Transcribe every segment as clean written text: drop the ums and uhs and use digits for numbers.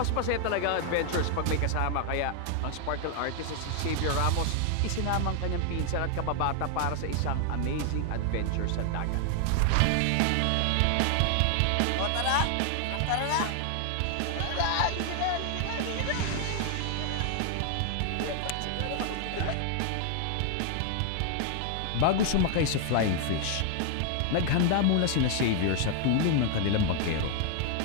Mas masaya talaga ang adventures pag may kasama, kaya ang sparkle artist na si Xavier Ramos isinamang kanyang pinsan at kababata para sa isang amazing adventure sa dagat. O tara! Tara na! Bago sumakay sa flying fish, naghanda muna sina Xavier sa tulong ng kanilang bangkero.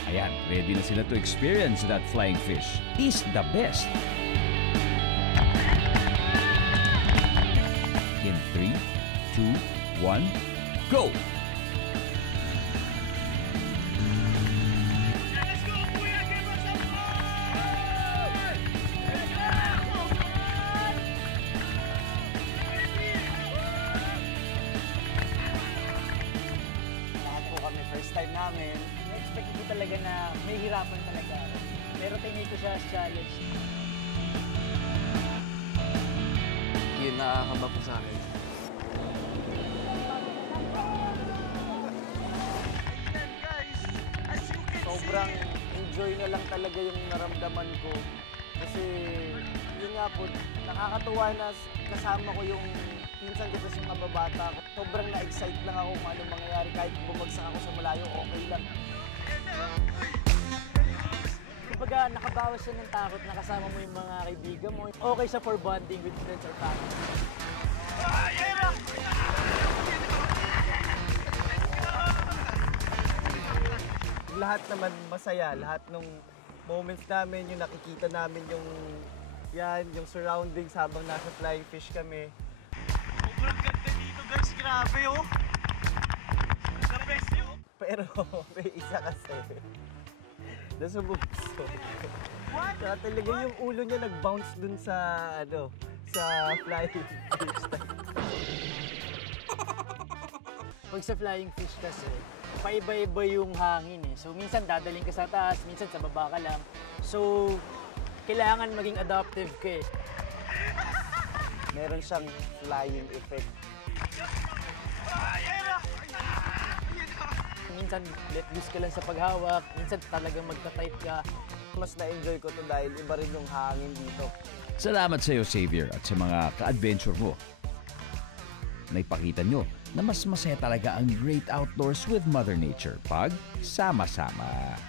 Ayan, ready na sila to experience that flying fish. Is the best! In 3, 2, 1, go! First time namin. Na-expect ko talaga na may hirapan talaga. Pero tinake ko siya as challenge. Yun, nakakaba po sa akin. Sobrang enjoy na lang talaga yung naramdaman ko. Kasi yun nga po, nakakatuwa na kasama ko yung pinsan ko sa mga babata ko. Sobrang na-excite lang ako kung anong mangyayari. Kahit bumagsak ako sa malayo, okay lang. Kumbaga, nakabawas siya ng takot na kasama mo yung mga kaibigan mo. Okay siya for bonding with friends or family. Lahat naman masaya. Lahat ng moments namin, yung nakikita namin yung surroundings habang nasa flying fish kami. Sobrang ganda dito guys, grabe oh! The best yun! Pero may isa kasi, nasa bukso. Saka talaga yung ulo niya nag-bounce dun sa, sa flying fish. Pag sa flying fish kasi, paiba-iba yung hangin eh. So minsan dadaling ka sa taas, minsan sa baba ka lang. So, kailangan maging adaptive ka eh. Meron siyang flying effect. Minsan let loose ka lang sa paghawak, minsan talagang magta-tight ka. Mas na-enjoy ko to dahil iba rin yung hangin dito. Salamat sa iyo, Xavier, at sa mga ka-adventure mo. Naipakita nyo na mas masaya talaga ang great outdoors with Mother Nature pag sama-sama.